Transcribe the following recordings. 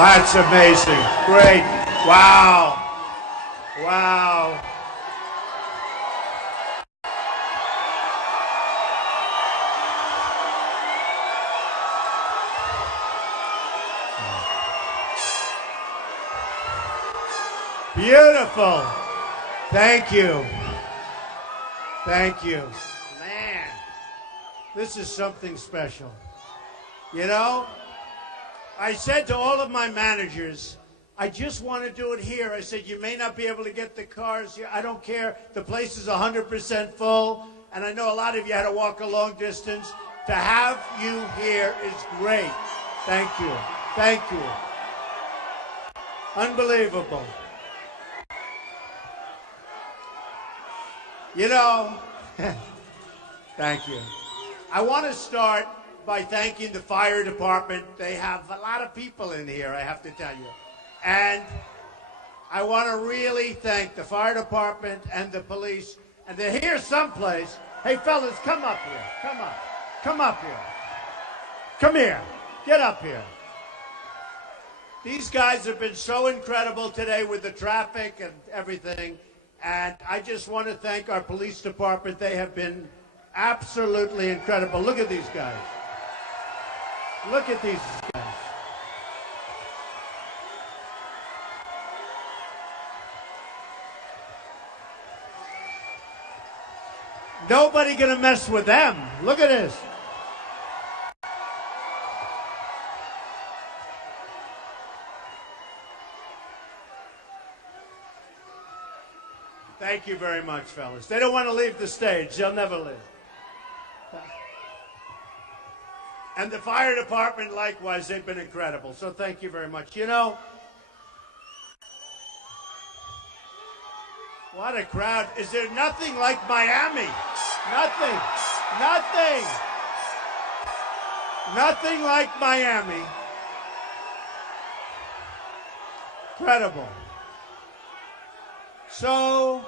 That's amazing. Great. Wow. Wow. Beautiful. Thank you. Thank you. Man, this is something special. You know, I said to all of my managers, I just want to do it here. I said, you may not be able to get the cars here. I don't care. The place is 100% full. And I know a lot of you had to walk a long distance. To have you here is great. Thank you. Thank you. Unbelievable. You know, thank you. I want to start by thanking the fire department. They have a lot of people in here, I have to tell you. And I want to really thank the fire department and the police. And they're here someplace. Hey, fellas, come up here. Come up. Come up here. Come here. Get up here. These guys have been so incredible today with the traffic and everything. And I just want to thank our police department. They have been absolutely incredible. Look at these guys. Look at these guys. Nobody gonna mess with them. Look at this. Thank you very much, fellas. They don't want to leave the stage. They'll never leave. And the fire department, likewise, they've been incredible. So thank you very much. You know, what a crowd. Is there nothing like Miami? Nothing. Nothing. Nothing like Miami. Incredible. So,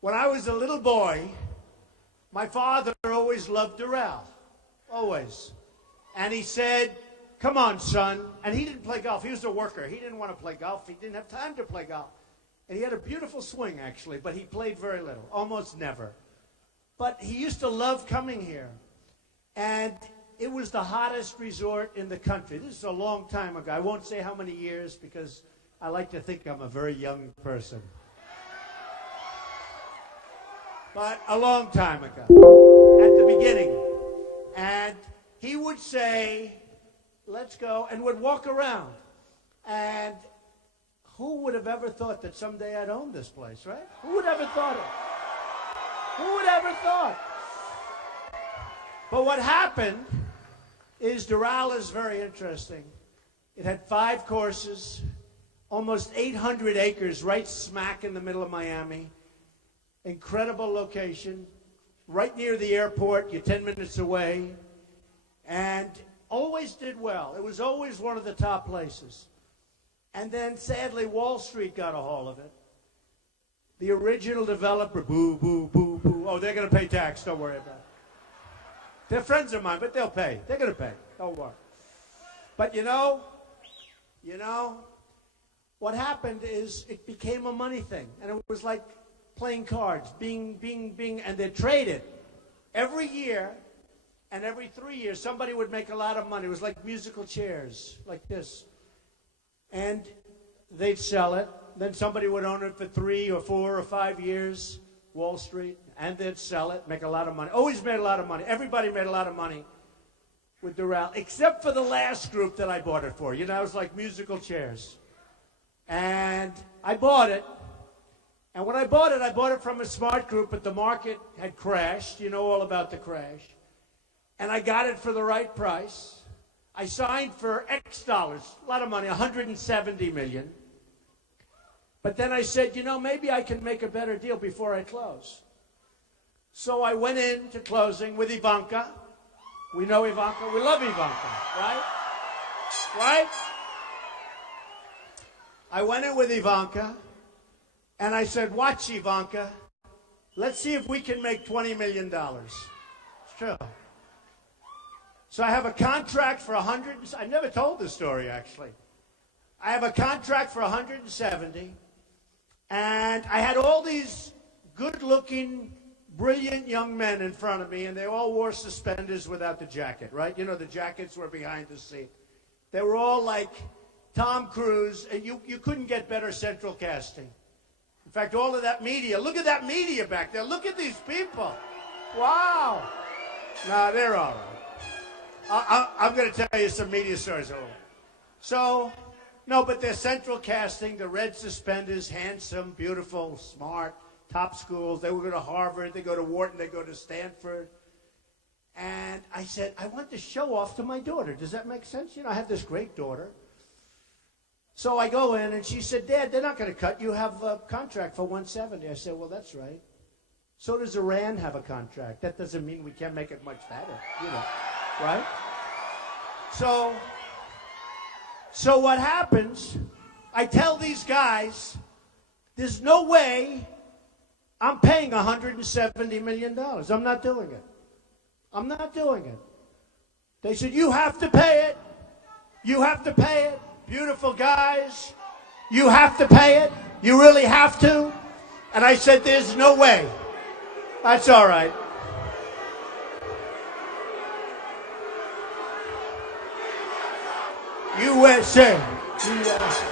when I was a little boy, my father always loved Doral. Always. And he said, come on, son. And he didn't play golf. He was a worker. He didn't want to play golf. He didn't have time to play golf. And he had a beautiful swing, actually, but he played very little, almost never. But he used to love coming here. And it was the hottest resort in the country. This is a long time ago. I won't say how many years because I like to think I'm a very young person. But a long time ago, at the beginning. And he would say, let's go, and would walk around. And who would have ever thought that someday I'd own this place, right? Who would ever thought it? Who would ever thought? But what happened is Doral is very interesting. It had 5 courses, almost 800 acres, right smack in the middle of Miami. Incredible location, right near the airport. You're 10 minutes away. And always did well. It was always one of the top places. And then, sadly, Wall Street got a hold of it. The original developer, boo, boo, boo, boo. Oh, they're going to pay tax. Don't worry about it. They're friends of mine, but they'll pay. They're going to pay. Don't worry. But you know, what happened is it became a money thing. And it was like playing cards, bing, bing, bing, and they traded. Every year and every 3 years, somebody would make a lot of money. It was like musical chairs, like this. And they'd sell it. Then somebody would own it for 3 or 4 or 5 years, Wall Street, and they'd sell it, make a lot of money. Always made a lot of money. Everybody made a lot of money with Doral, except for the last group that I bought it for. You know, it was like musical chairs. And I bought it. And when I bought it from a smart group, but the market had crashed. You know all about the crash. And I got it for the right price. I signed for X dollars, a lot of money, 170 million. But then I said, you know, maybe I can make a better deal before I close. So I went into closing with Ivanka. We know Ivanka. We love Ivanka, right? Right? I went in with Ivanka, and I said, watch, Ivanka. Let's see if we can make $20 million. Sure. So I have a contract for 100. I've never told this story, actually. I have a contract for 170, and I had all these good-looking, brilliant young men in front of me, and they all wore suspenders without the jacket, right? You know, the jackets were behind the seat. They were all like Tom Cruise, and you couldn't get better central casting. In fact, all of that media, look at that media back there. Look at these people. Wow. No, they're all right. I'm going to tell you some media stories. So, no, but they're central casting, the red suspenders, handsome, beautiful, smart, top schools. They would go to Harvard, they go to Wharton, they go to Stanford. And I said, I want to show off to my daughter. Does that make sense? You know, I have this great daughter. So I go in, and she said, Dad, they're not going to cut. You have a contract for 170. I said, well, that's right. So does Iran have a contract. That doesn't mean we can't make it much fatter, you know, right? So what happens, I tell these guys, there's no way I'm paying $170 million. I'm not doing it. I'm not doing it. They said, you have to pay it. You have to pay it. Beautiful guys. You have to pay it. You really have to. And I said, there's no way. That's all right. USA. USA.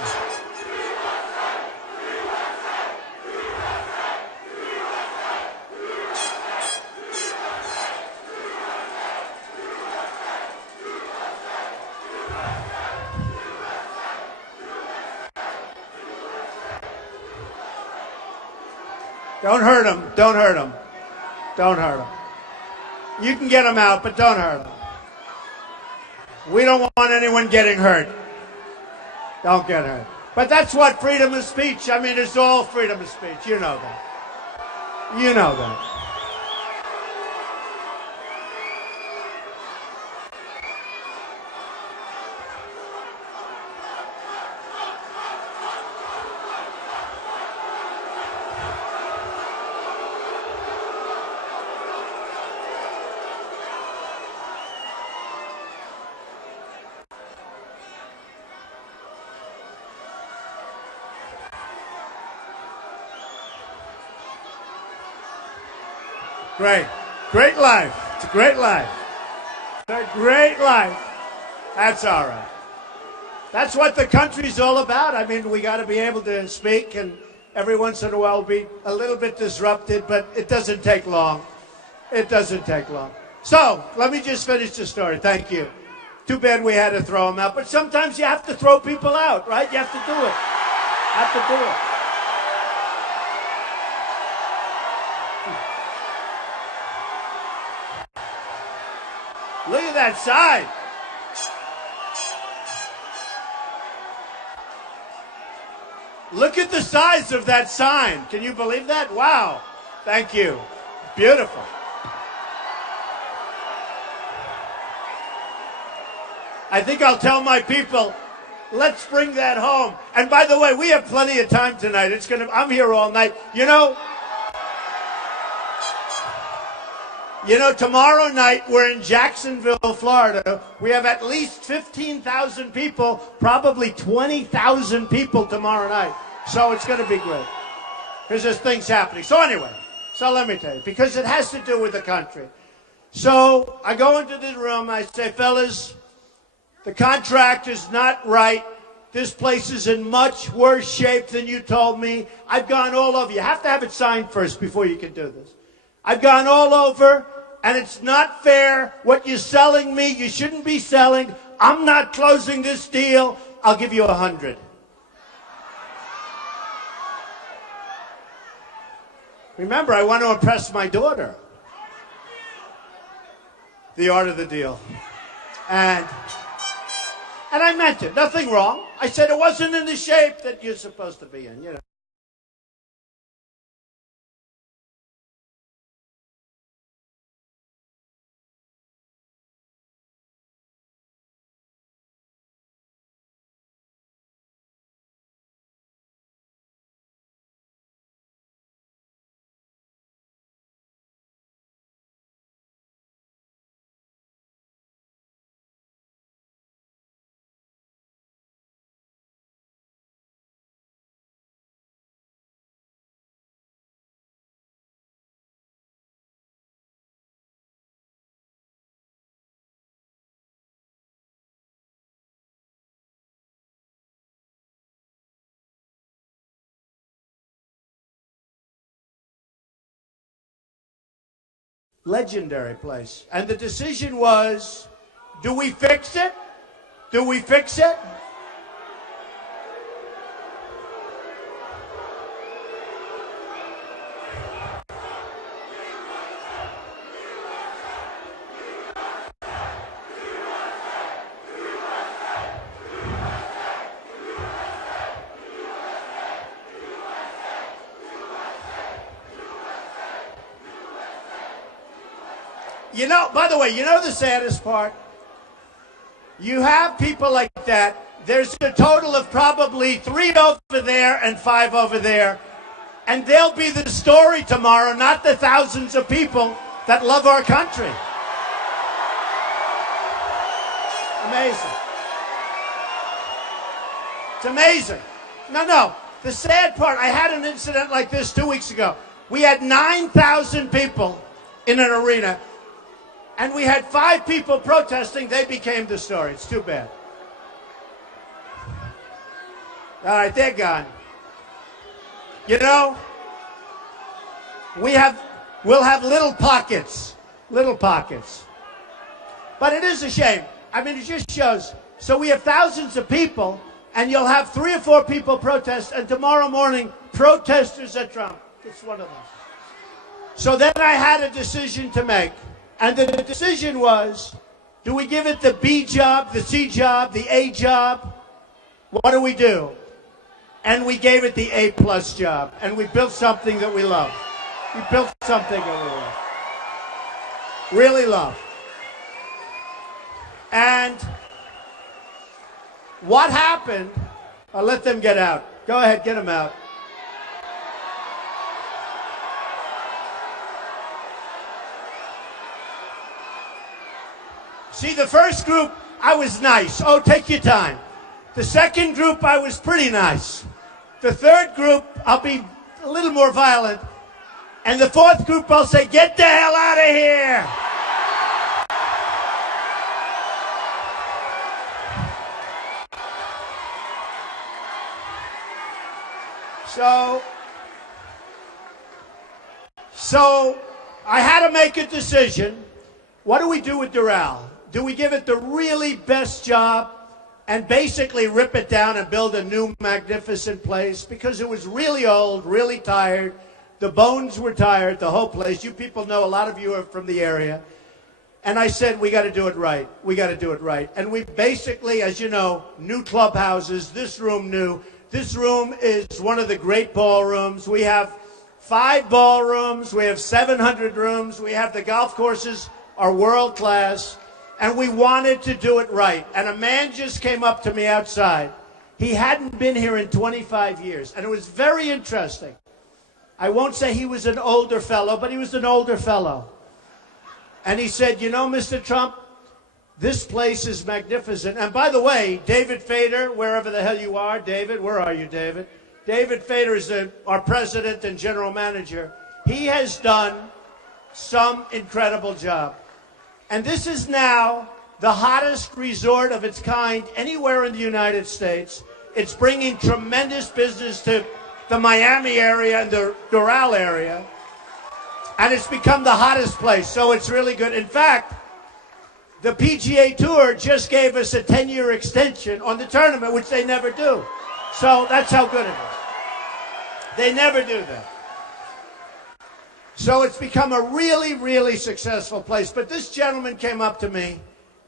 Don't hurt him. Don't hurt him. Don't hurt him. You can get him out, but don't hurt him. We don't want anyone getting hurt. Don't get hurt. But that's what freedom of speech. I mean, it's all freedom of speech. You know that. You know that. Great. Great life. It's a great life. It's a great life. That's all right. That's what the country's all about. I mean, we got to be able to speak, and every once in a while be a little bit disrupted, but it doesn't take long. It doesn't take long. So, let me just finish the story. Thank you. Too bad we had to throw them out, but sometimes you have to throw people out, right? You have to do it. You have to do it. Look at that sign. Look at the size of that sign. Can you believe that? Wow. Thank you. Beautiful. I think I'll tell my people, let's bring that home. And by the way, we have plenty of time tonight. I'm here all night. You know, tomorrow night we're in Jacksonville, Florida. We have at least 15,000 people, probably 20,000 people tomorrow night. So it's going to be great because there's things happening. So anyway, let me tell you, because it has to do with the country. So I go into the room, I say, fellas, the contract is not right. This place is in much worse shape than you told me. I've gone all over. You have to have it signed first before you can do this. I've gone all over, and it's not fair. What you're selling me, you shouldn't be selling. I'm not closing this deal. I'll give you 100. Remember, I want to impress my daughter. The art of the deal. And I meant it. Nothing wrong. I said it wasn't in the shape that you're supposed to be in, you know. Legendary place. And the decision was, do we fix it? Do we fix it? You know, by the way, you know the saddest part? You have people like that. There's a total of probably 3 over there and 5 over there. And they'll be the story tomorrow, not the thousands of people that love our country. Amazing. It's amazing. No. The sad part, I had an incident like this 2 weeks ago. We had 9,000 people in an arena. And we had 5 people protesting. They became the story. It's too bad. All right, they're gone. You know, we'll have little pockets. But it is a shame. I mean, it just shows. So we have thousands of people, and you'll have 3 or 4 people protest, and tomorrow morning, protesters at Trump. It's one of them. So then I had a decision to make. And the decision was, do we give it the B job, the C job, the A job? What do we do? And we gave it the A+ job. And we built something that we love. We built something that we love. Really love. And what happened, I'll let them get out. Go ahead, get them out. See, the first group, I was nice. Oh, take your time. The second group, I was pretty nice. The third group, I'll be a little more violent. And the fourth group, I'll say, get the hell out of here. So I had to make a decision. What do we do with Doral? Do we give it the really best job and basically rip it down and build a new magnificent place? Because it was really old, really tired. The bones were tired, the whole place. You people know, a lot of you are from the area. And I said, we got to do it right. We got to do it right. And we basically, as you know, new clubhouses, this room new. This room is one of the great ballrooms. We have 5 ballrooms. We have 700 rooms. We have the golf courses are world class. And we wanted to do it right. And a man just came up to me outside. He hadn't been here in 25 years. And it was very interesting. I won't say he was an older fellow, but he was an older fellow. And he said, you know, Mr. Trump, this place is magnificent. And by the way, David Fader, wherever the hell you are, David, where are you, David? David Fader is our president and general manager. He has done some incredible job. And this is now the hottest resort of its kind anywhere in the United States. It's bringing tremendous business to the Miami area and the Doral area. And it's become the hottest place, so it's really good. In fact, the PGA Tour just gave us a 10-year extension on the tournament, which they never do. So that's how good it is. They never do that. So it's become a really, really successful place. But this gentleman came up to me,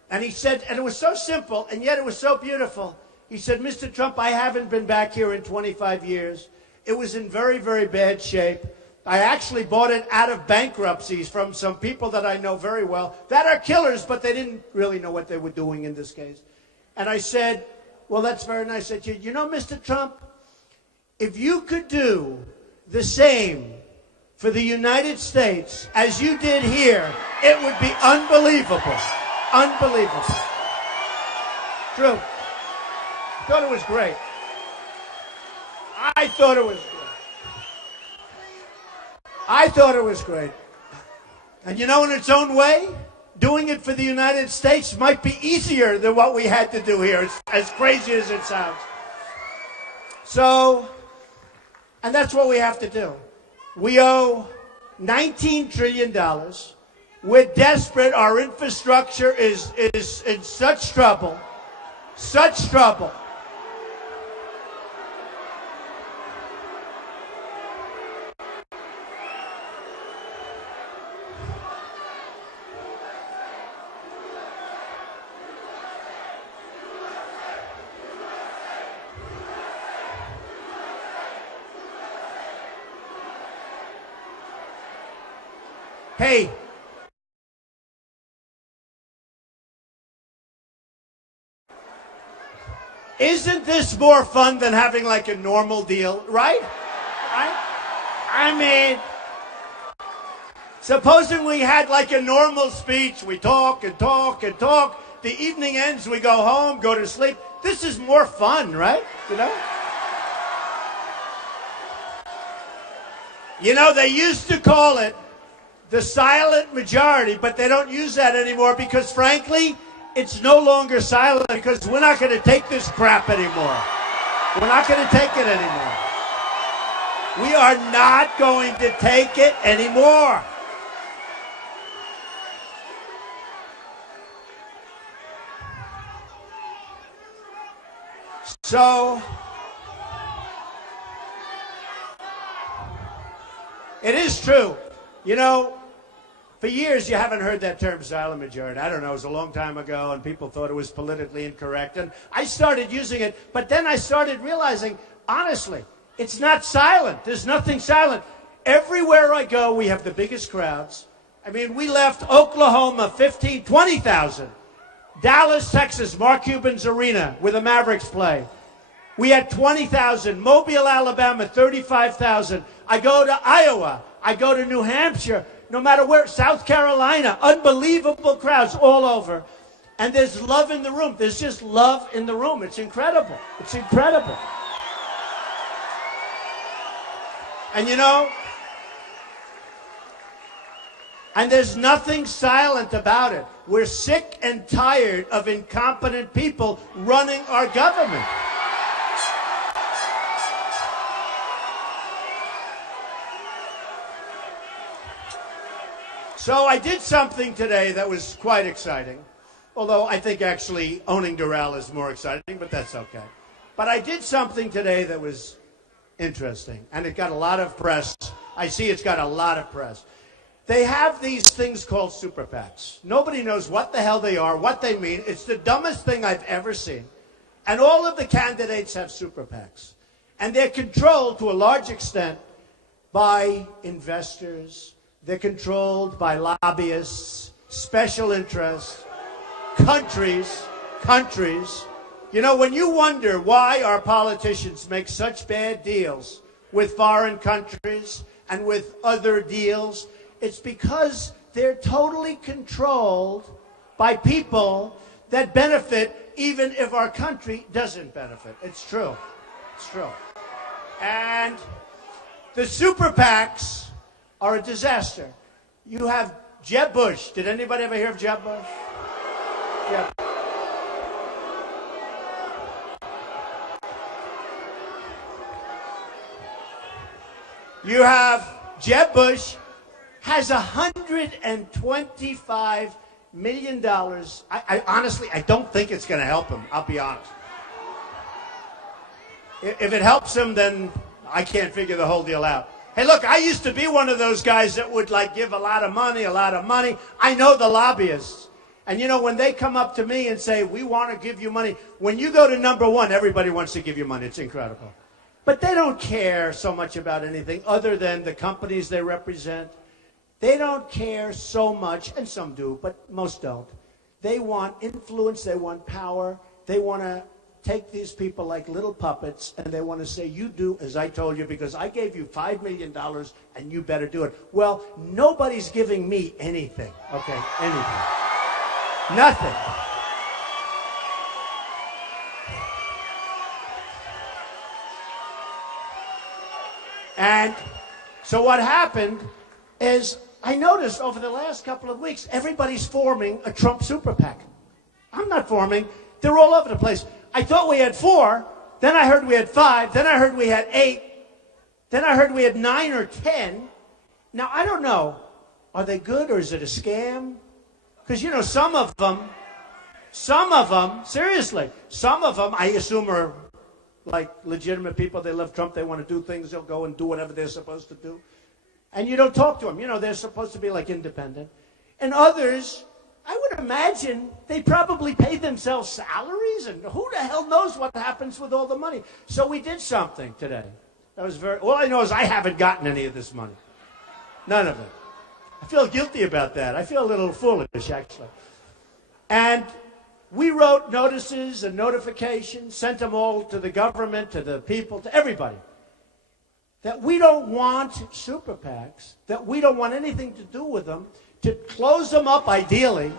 and he said, and it was so simple, and yet it was so beautiful. He said, Mr. Trump, I haven't been back here in 25 years. It was in very, very bad shape. I actually bought it out of bankruptcies from some people that I know very well that are killers, but they didn't really know what they were doing in this case. And I said, well, that's very nice. I said, you know, Mr. Trump, if you could do the same for the United States as you did here, it would be unbelievable. Unbelievable. True. I thought it was great. I thought it was great. I thought it was great. And you know, in its own way, doing it for the United States might be easier than what we had to do here, it's as crazy as it sounds. So, and that's what we have to do. We owe $19 trillion. We're desperate. Our infrastructure is in such trouble. Such trouble. Hey, isn't this more fun than having like a normal deal, right? I mean, supposing we had like a normal speech, we talk and talk and talk. The evening ends, we go home, go to sleep. This is more fun, right? You know, they used to call it the silent majority, but they don't use that anymore because, frankly, it's no longer silent because we're not going to take this crap anymore. We're not going to take it anymore. We are not going to take it anymore. So, it is true. You know, for years you haven't heard that term silent majority. I don't know, it was a long time ago and people thought it was politically incorrect. And I started using it, but then I started realizing, honestly, it's not silent. There's nothing silent. Everywhere I go, we have the biggest crowds. I mean, we left Oklahoma 20,000. Dallas, Texas, Mark Cuban's arena where the Mavericks play. We had 20,000. Mobile, Alabama, 35,000. I go to Iowa. I go to New Hampshire. No matter where, South Carolina, unbelievable crowds all over. And there's love in the room. There's just love in the room. It's incredible. It's incredible. And you know, and there's nothing silent about it. We're sick and tired of incompetent people running our government. So I did something today that was quite exciting, although I think actually owning Doral is more exciting, but that's okay. But I did something today that was interesting, and it got a lot of press. I see it's got a lot of press. They have these things called super PACs. Nobody knows what the hell they are, what they mean. It's the dumbest thing I've ever seen. And all of the candidates have super PACs. And they're controlled to a large extent by investors. They're controlled by lobbyists, special interests, countries. You know, when you wonder why our politicians make such bad deals with foreign countries and with other deals, it's because they're totally controlled by people that benefit even if our country doesn't benefit. It's true. It's true. And the super PACs are a disaster. You have Jeb Bush. Did anybody ever hear of Jeb Bush? Jeb. You have Jeb Bush has $125 million. I honestly, I don't think it's going to help him. I'll be honest. If it helps him, then I can't figure the whole deal out. Hey, look, I used to be one of those guys that would, like, give a lot of money. I know the lobbyists. And, you know, when they come up to me and say, we want to give you money, when you go to number one, everybody wants to give you money. It's incredible. But they don't care so much about anything other than the companies they represent. They don't care so much, and some do, but most don't. They want influence. They want power. They want to take these people like little puppets, and they want to say, you do as I told you because I gave you $5 million and you better do it. Well, nobody's giving me anything, okay? Anything. Nothing. And so what happened is I noticed over the last couple of weeks, everybody's forming a Trump super PAC. I'm not forming. They're all over the place. I thought we had 4, then I heard we had 5, then I heard we had 8, then I heard we had 9 or 10. Now, I don't know. Are they good or is it a scam? Because, you know, some of them, seriously, some of them, I assume, are like legitimate people. They love Trump. They want to do things. They'll go and do whatever they're supposed to do. And you don't talk to them. You know, they're supposed to be like independent. And others, I would imagine they probably pay themselves salaries. And who the hell knows what happens with all the money? So we did something today. That was all I know is I haven't gotten any of this money. None of it. I feel guilty about that. I feel a little foolish, actually. And we wrote notices and notifications, sent them all to the government, to the people, to everybody, that we don't want super PACs, that we don't want anything to do with them, to close them up ideally,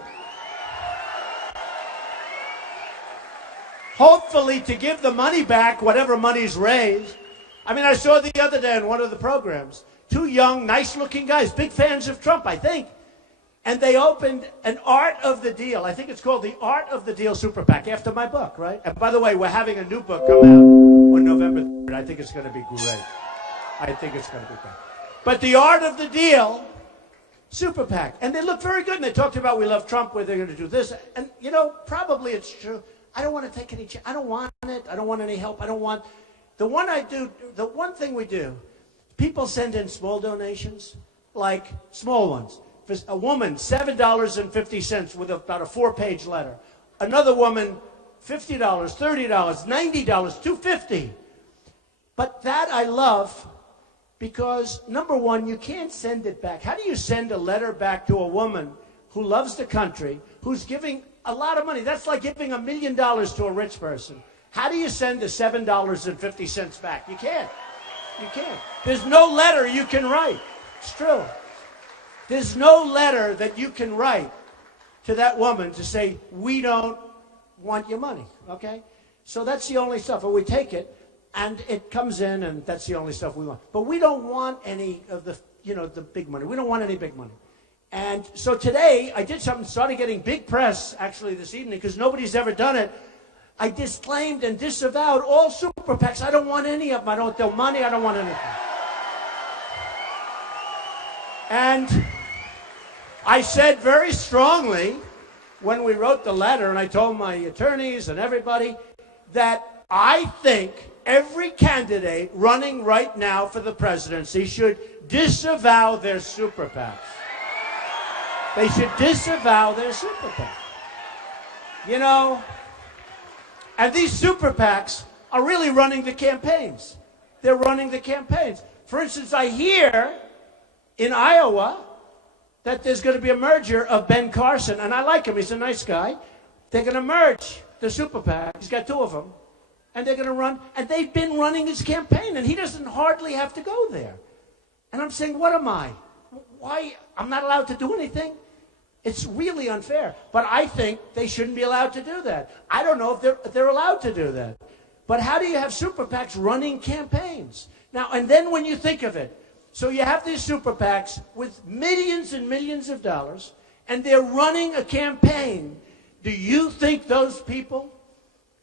hopefully to give the money back, whatever money's raised. I mean, I saw the other day in one of the programs, two young, nice-looking guys, big fans of Trump, I think. And they opened an Art of the Deal. I think it's called the Art of the Deal Super PAC, after my book, right? And by the way, we're having a new book come out on November 3rd. I think it's going to be great. I think it's going to be great. But the Art of the Deal Super PAC. And they look very good. And they talked about, we love Trump, where they're going to do this. And, you know, probably it's true. I don't want to take any, I don't want it. I don't want any help. I don't want, the one thing we do, people send in small donations, like small ones. For a woman, $7.50 with about a 4-page letter. Another woman, $50, $30, $90, $250. But that I love because, number one, you can't send it back. How do you send a letter back to a woman who loves the country, who's giving a lot of money? That's like giving $1 million to a rich person. How do you send the $7.50 back? You can't. You can't. There's no letter you can write. It's true. There's no letter that you can write to that woman to say, we don't want your money, okay? So that's the only stuff. Or we take it, and it comes in, and that's the only stuff we want. But we don't want any of the, you know, the big money. We don't want any big money. And so today, I did something, started getting big press, actually, this evening, because nobody's ever done it. I disclaimed and disavowed all super PACs. I don't want any of them. I don't want their money. I don't want anything. And I said very strongly when we wrote the letter, and I told my attorneys and everybody, that I think every candidate running right now for the presidency should disavow their super PACs. They should disavow their super PACs. You know, and these super PACs are really running the campaigns. They're running the campaigns. For instance, I hear in Iowa that there's going to be a merger of Ben Carson, and I like him. He's a nice guy. They're going to merge the super PAC. He's got two of them, and they're going to run. And they've been running his campaign, and he doesn't hardly have to go there. And I'm saying, what am I? Why? I'm not allowed to do anything? It's really unfair. But I think they shouldn't be allowed to do that. I don't know if they're allowed to do that. But how do you have super PACs running campaigns? Now, and then when you think of it, so you have these super PACs with millions and millions of dollars, and they're running a campaign. Do you think those people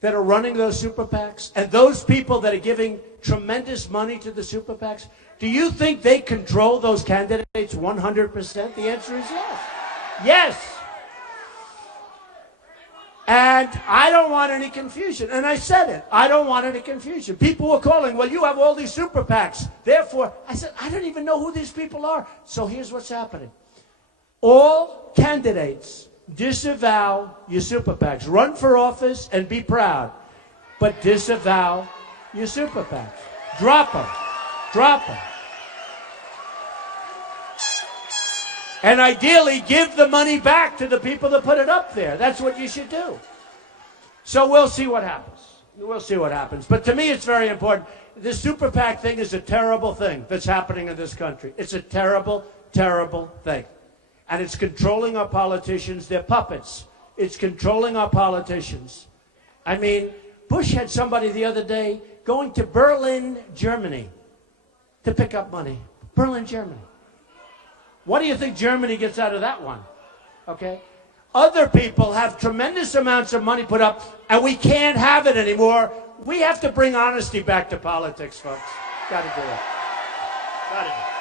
that are running those super PACs, and those people that are giving tremendous money to the super PACs, do you think they control those candidates 100%? The answer is yes. Yes. And I don't want any confusion. And I said it. I don't want any confusion. People were calling, well, you have all these super PACs. Therefore, I said, I don't even know who these people are. So here's what's happening. All candidates disavow your super PACs. Run for office and be proud. But disavow your super PACs. Drop them. Drop them. And ideally, give the money back to the people that put it up there. That's what you should do. So we'll see what happens. We'll see what happens. But to me, it's very important. This super PAC thing is a terrible thing that's happening in this country. It's a terrible, terrible thing. And it's controlling our politicians. They're puppets. It's controlling our politicians. I mean, Bush had somebody the other day going to Berlin, Germany, to pick up money. Berlin, Germany. What do you think Germany gets out of that one? Okay? Other people have tremendous amounts of money put up, and we can't have it anymore. We have to bring honesty back to politics, folks. Got to do it. Got to do it.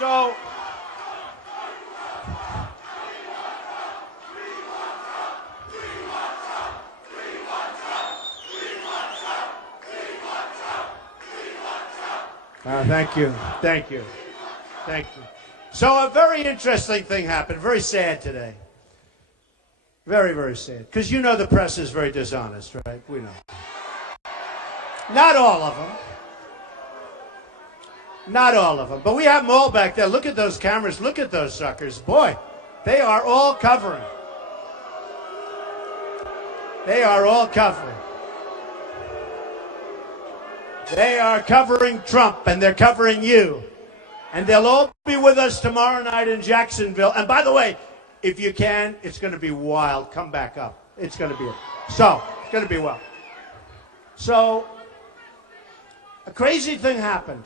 So, thank you. Thank you. Thank you. So a very interesting thing happened. Very sad today. Very, very sad. Because you know the press is very dishonest, right? We know. Not all of them. Not all of them. But we have them all back there. Look at those cameras. Look at those suckers. Boy, they are all covering. They are all covering. They are covering Trump, and they're covering you. And they'll all be with us tomorrow night in Jacksonville. And by the way, if you can, it's going to be wild. Come back up. It's going to be it's going to be wild. So, a crazy thing happened.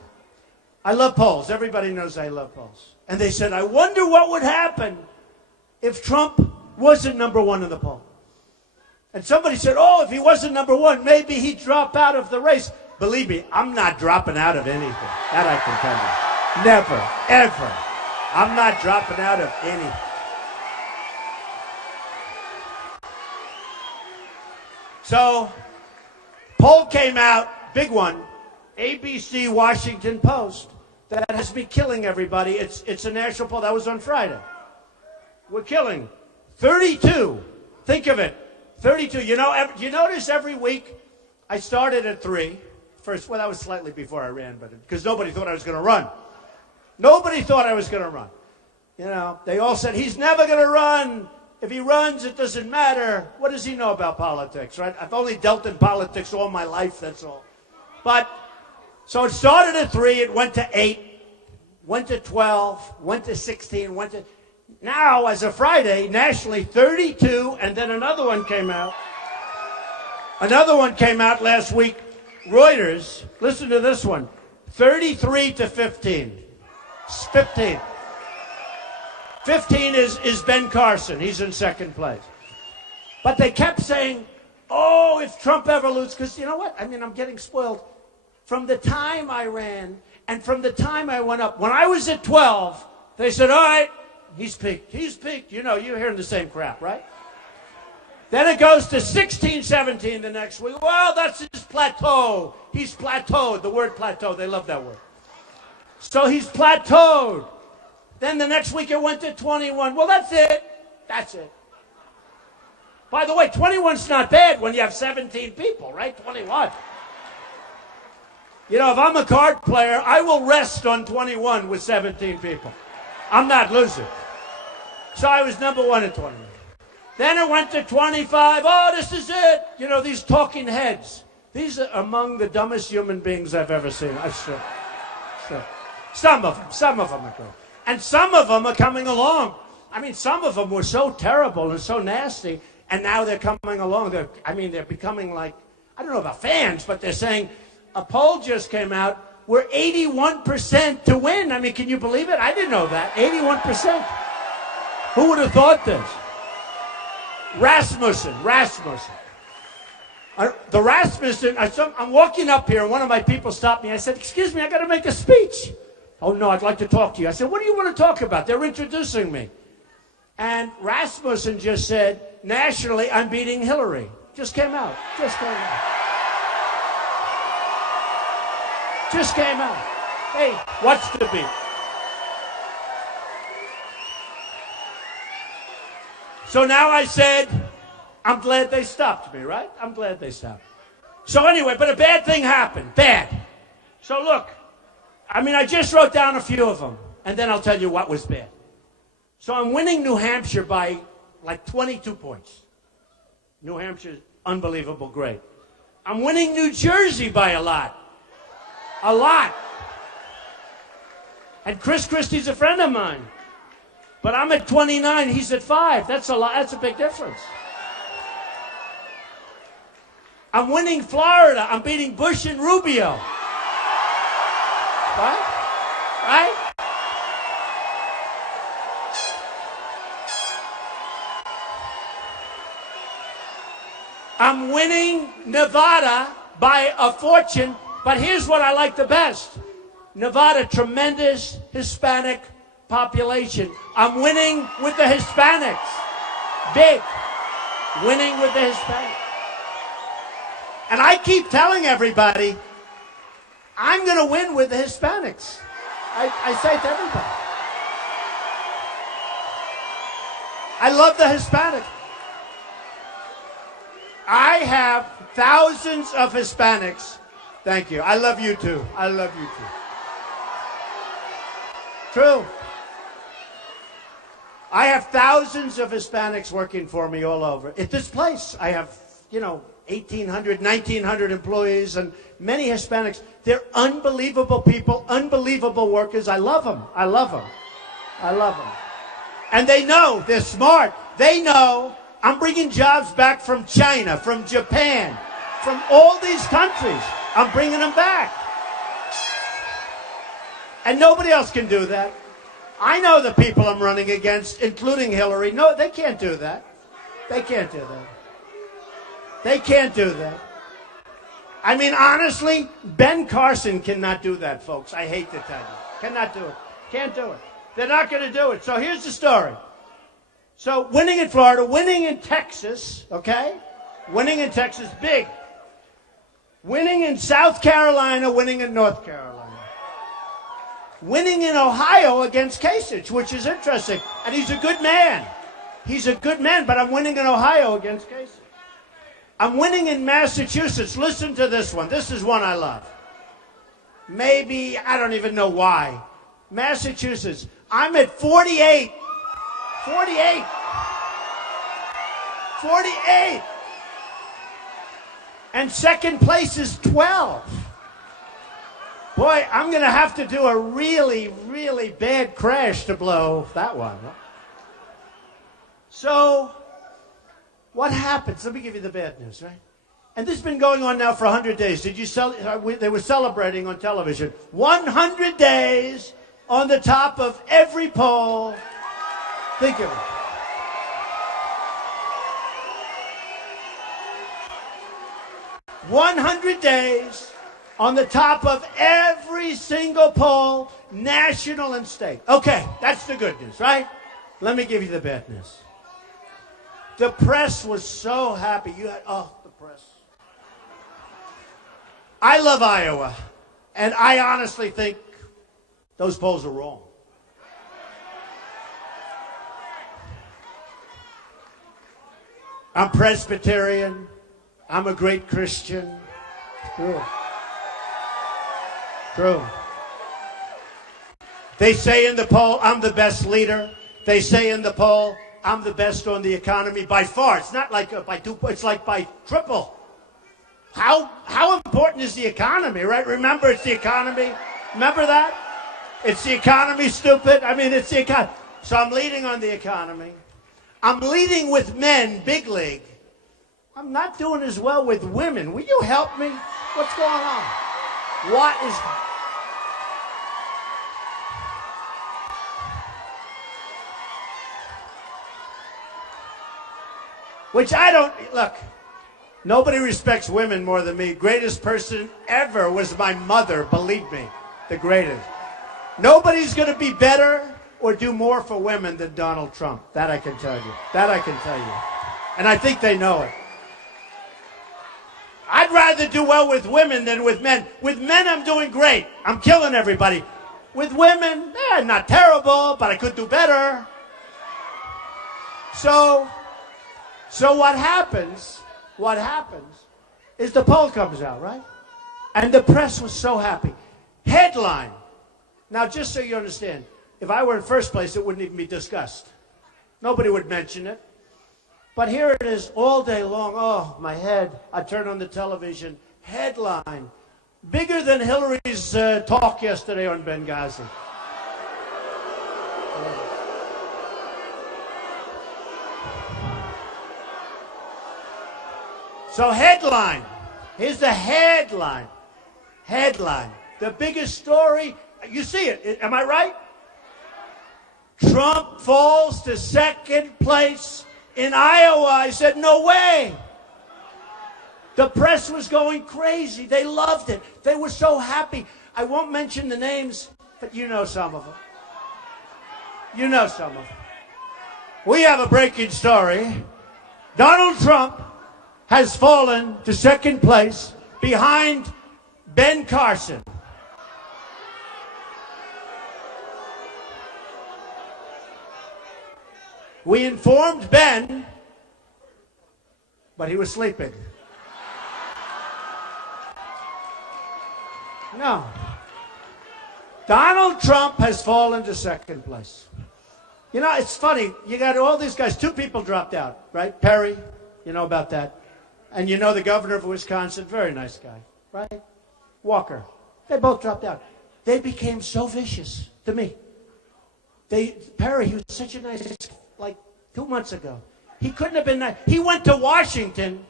I love polls. Everybody knows I love polls. And they said, I wonder what would happen if Trump wasn't number one in the poll. And somebody said, oh, if he wasn't number one, maybe he'd drop out of the race. Believe me, I'm not dropping out of anything. That I can tell you. Never, ever. I'm not dropping out of anything. So, poll came out, big one, ABC Washington Post, that has been killing everybody. It's a national poll. That was on Friday. We're killing 32. Think of it. 32. You notice every week I started at 3. First, well, that was slightly before I ran, but because nobody thought I was going to run. Nobody thought I was going to run. You know, they all said, he's never going to run. If he runs, it doesn't matter. What does he know about politics, right? I've only dealt in politics all my life, that's all. But, so it started at 3, it went to 8, went to 12, went to 16, went to... Now, as of Friday, nationally, 32, and then another one came out. Another one came out last week. Reuters, listen to this one, 33 to 15. 15. 15 is Ben Carson. He's in second place. But they kept saying, oh, if Trump ever loses, because you know what? I mean, I'm getting spoiled. From the time I ran and from the time I went up, when I was at 12, they said, all right, he's peaked. He's peaked. You know, you're hearing the same crap, right? Then it goes to 16, 17 the next week. Well, that's his plateau. He's plateaued. The word plateau, they love that word. So he's plateaued. Then the next week it went to 21. Well, that's it. That's it. By the way, 21's not bad when you have 17 people, right? 21. You know, if I'm a card player, I will rest on 21 with 17 people. I'm not losing. So I was number 1 at 21. Then it went to 25. Oh, this is it. You know, these talking heads. These are among the dumbest human beings I've ever seen. I'm sure. Some of them are good. And some of them are coming along. I mean, some of them were so terrible and so nasty, and now they're coming along. They're becoming like, I don't know about fans, but they're saying, a poll just came out, we're 81% to win. I mean, can you believe it? I didn't know that. 81%. Who would have thought this? Rasmussen. The Rasmussen, I'm walking up here, and one of my people stopped me. I said, excuse me, I got to make a speech. Oh, no, I'd like to talk to you. I said, what do you want to talk about? They're introducing me. And Rasmussen just said, nationally, I'm beating Hillary. Just came out. Just came out. Hey, what's the beat? So now I said, I'm glad they stopped me, right? I'm glad they stopped. So anyway, but a bad thing happened. Bad. So look, I just wrote down a few of them, and then I'll tell you what was bad. So I'm winning New Hampshire by like 22 points. New Hampshire's unbelievable, great. I'm winning New Jersey by a lot. A lot. And Chris Christie's a friend of mine. But I'm at 29, he's at 5. That's a lot. That's a big difference. I'm winning Florida. I'm beating Bush and Rubio. Right? I'm winning Nevada by a fortune, but here's what I like the best. Nevada, tremendous Hispanic population. I'm winning with the Hispanics. Big. Winning with the Hispanics. And I keep telling everybody, I'm going to win with the Hispanics. I say it to everybody. I love the Hispanics. I have thousands of Hispanics. Thank you. I love you too. I love you too. True. I have thousands of Hispanics working for me all over. At this place, I have, 1,800, 1,900 employees and many Hispanics. They're unbelievable people, unbelievable workers. I love them. I love them. I love them. And they know, they're smart. They know I'm bringing jobs back from China, from Japan, from all these countries. I'm bringing them back. And nobody else can do that. I know the people I'm running against, including Hillary. No, they can't do that. They can't do that. They can't do that. I mean, honestly, Ben Carson cannot do that, folks. I hate to tell you. Cannot do it. Can't do it. They're not going to do it. So here's the story. So winning in Florida, winning in Texas, okay? Winning in Texas, big. Winning in South Carolina, winning in North Carolina. Winning in Ohio against Kasich, which is interesting. And he's a good man. He's a good man, but I'm winning in Ohio against Kasich. I'm winning in Massachusetts. Listen to this one. This is one I love. Maybe, I don't even know why. Massachusetts. I'm at 48. 48. 48. And second place is 12. Boy, I'm going to have to do a really, really bad crash to blow that one. So, what happens? Let me give you the bad news, right? And this has been going on now for 100 days. Did you they were celebrating on television. 100 days on the top of every poll. Think of it. 100 days on the top of every single poll, national and state. Okay, that's the good news, right? Let me give you the bad news. The press was so happy. The press. I love Iowa, and I honestly think those polls are wrong. I'm Presbyterian. I'm a great Christian. True. True. They say in the poll, I'm the best leader. They say in the poll, I'm the best on the economy by far. It's not like by two, it's like by triple. How important is the economy, right? Remember, it's the economy. Remember that? It's the economy, stupid. I mean, it's the economy. So I'm leading on the economy. I'm leading with men, big league. I'm not doing as well with women. Will you help me? What's going on? What is... Which I don't... Look, nobody respects women more than me. Greatest person ever was my mother, believe me. The greatest. Nobody's going to be better or do more for women than Donald Trump. That I can tell you. That I can tell you. And I think they know it. I'd rather do well with women than with men. With men, I'm doing great. I'm killing everybody. With women, not terrible, but I could do better. So what happens is the poll comes out, right? And the press was so happy. Headline. Now, just so you understand, if I were in first place, it wouldn't even be discussed. Nobody would mention it. But here it is all day long. Oh, my head. I turn on the television. Headline. Bigger than Hillary's talk yesterday on Benghazi. So headline. Here's the headline. Headline. The biggest story. You see it. Am I right? Trump falls to second place in Iowa. I said, no way. The press was going crazy. They loved it. They were so happy. I won't mention the names, but you know some of them. You know some of them. We have a breaking story. Donald Trump has fallen to second place behind Ben Carson. We informed Ben, but he was sleeping. No. Donald Trump has fallen to second place. You know, it's funny. You got all these guys. 2 people dropped out, right? Perry, you know about that. And you know the governor of Wisconsin, very nice guy, right? Walker. They both dropped out. They became so vicious to me. Perry, he was such a nice guy. Like 2 months ago. He couldn't have been nice. He went to Washington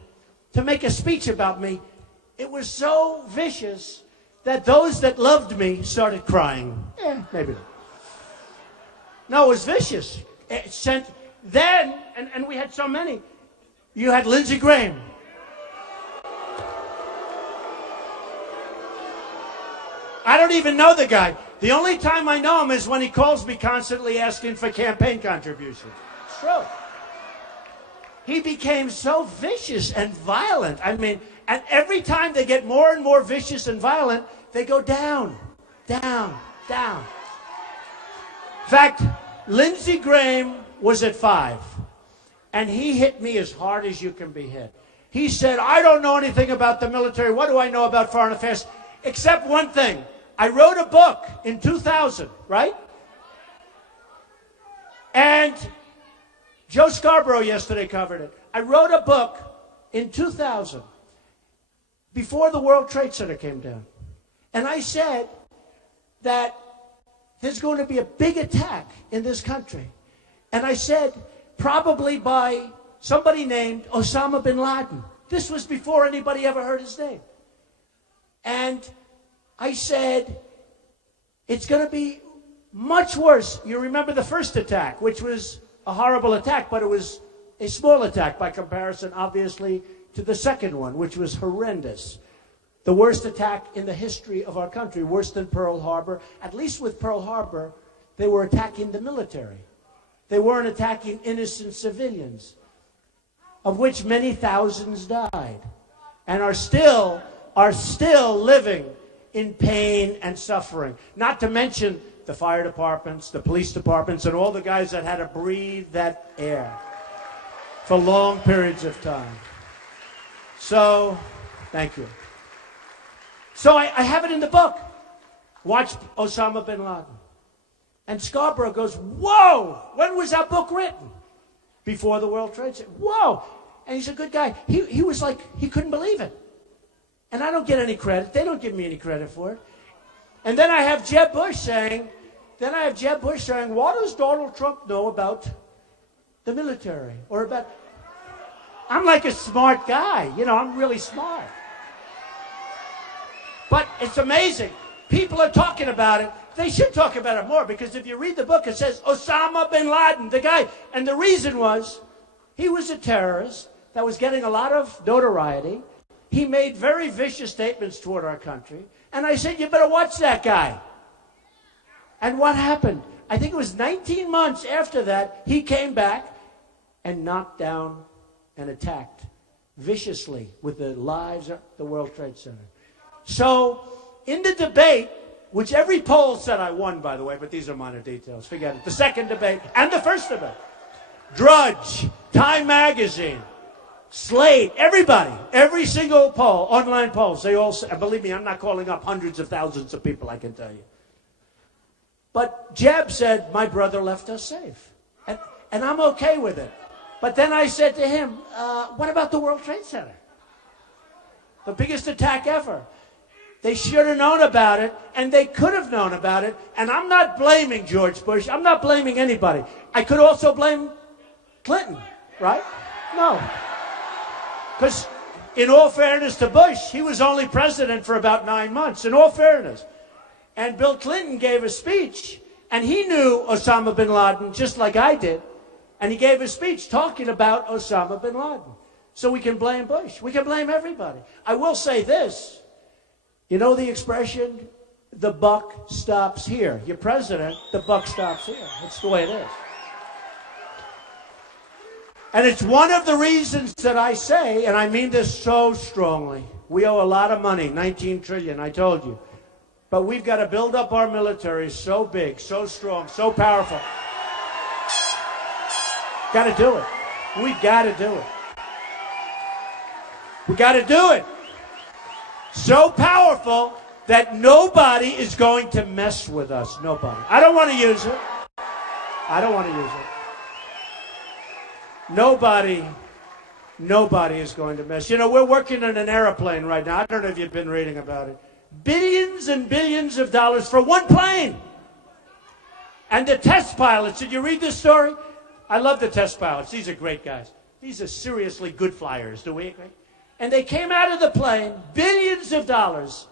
to make a speech about me. It was so vicious that those that loved me started crying. Maybe not. No, it was vicious. It sent, then, and we had so many. You had Lindsey Graham. I don't even know the guy. The only time I know him is when he calls me constantly asking for campaign contributions. It's true. He became so vicious and violent. I mean, and every time they get more and more vicious and violent, they go down, down, down. In fact, Lindsey Graham was at 5, and he hit me as hard as you can be hit. He said, I don't know anything about the military. What do I know about foreign affairs? Except one thing. I wrote a book in 2000, right? And Joe Scarborough yesterday covered it. I wrote a book in 2000 before the World Trade Center came down. And I said that there's going to be a big attack in this country. And I said probably by somebody named Osama bin Laden. This was before anybody ever heard his name. And I said, it's going to be much worse. You remember the first attack, which was a horrible attack, but it was a small attack by comparison, obviously, to the second one, which was horrendous. The worst attack in the history of our country, worse than Pearl Harbor. At least with Pearl Harbor, they were attacking the military. They weren't attacking innocent civilians, of which many thousands died, and are still living in pain and suffering. Not to mention the fire departments, the police departments, and all the guys that had to breathe that air for long periods of time. So, thank you. So I have it in the book. Watch Osama bin Laden. And Scarborough goes, whoa, when was that book written? Before the World Trade Center. Whoa. And he's a good guy. He was like, he couldn't believe it. And I don't get any credit. They don't give me any credit for it. And then I have Jeb Bush saying, what does Donald Trump know about the military? Or about, I'm like a smart guy. You know, I'm really smart. But it's amazing. People are talking about it. They should talk about it more, because if you read the book, it says Osama bin Laden, the guy. And the reason was, he was a terrorist that was getting a lot of notoriety. He made very vicious statements toward our country. And I said, you better watch that guy. And what happened? I think it was 19 months after that, he came back and knocked down and attacked viciously with the lives of the World Trade Center. So, in the debate, which every poll said I won, by the way, but these are minor details, forget it. The second debate and the first debate. Drudge, Time Magazine, Slate, everybody, every single poll, online polls, they all say, believe me, I'm not calling up hundreds of thousands of people, I can tell you. But Jeb said, my brother left us safe. And I'm okay with it. But then I said to him, what about the World Trade Center? The biggest attack ever. They should have known about it, and they could have known about it. And I'm not blaming George Bush. I'm not blaming anybody. I could also blame Clinton, right? No. Because in all fairness to Bush, he was only president for about 9 months, in all fairness. And Bill Clinton gave a speech, and he knew Osama bin Laden just like I did. And he gave a speech talking about Osama bin Laden. So we can blame Bush. We can blame everybody. I will say this. You know the expression, the buck stops here. Your president, the buck stops here. That's the way it is. And it's one of the reasons that I say, and I mean this so strongly, we owe a lot of money, 19 trillion, I told you. But we've got to build up our military so big, so strong, so powerful. Got to do it. We've got to do it. We got to do it. So powerful that nobody is going to mess with us. Nobody. I don't want to use it. I don't want to use it. Nobody is going to mess. You know, we're working on an airplane right now. I don't know if you've been reading about it. Billions and billions of dollars for one plane. And the test pilots, did you read this story? I love the test pilots. These are great guys. These are seriously good flyers. Do we agree? And they came out of the plane, billions of dollars,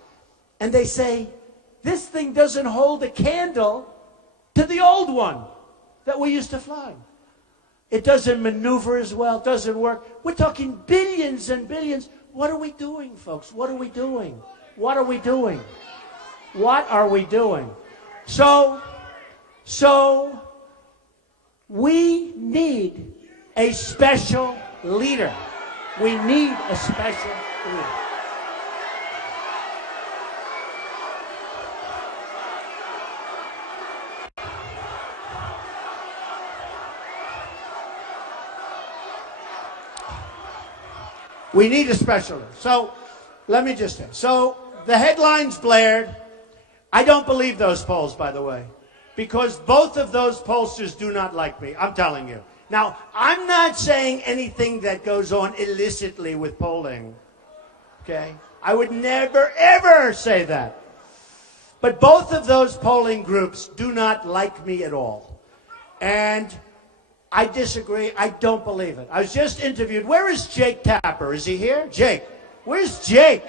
and they say, this thing doesn't hold a candle to the old one that we used to fly. It doesn't maneuver as well, doesn't work. We're talking billions and billions. What are we doing, folks? What are we doing? What are we doing? What are we doing? So we need a special leader. We need a special leader. We need a special leader. So let me just say. So the headlines blared. I don't believe those polls, by the way, because both of those pollsters do not like me. I'm telling you. Now, I'm not saying anything that goes on illicitly with polling, okay? I would never, ever say that. But both of those polling groups do not like me at all. And I disagree. I don't believe it. I was just interviewed. Where is Jake Tapper? Is he here? Jake. Where's Jake?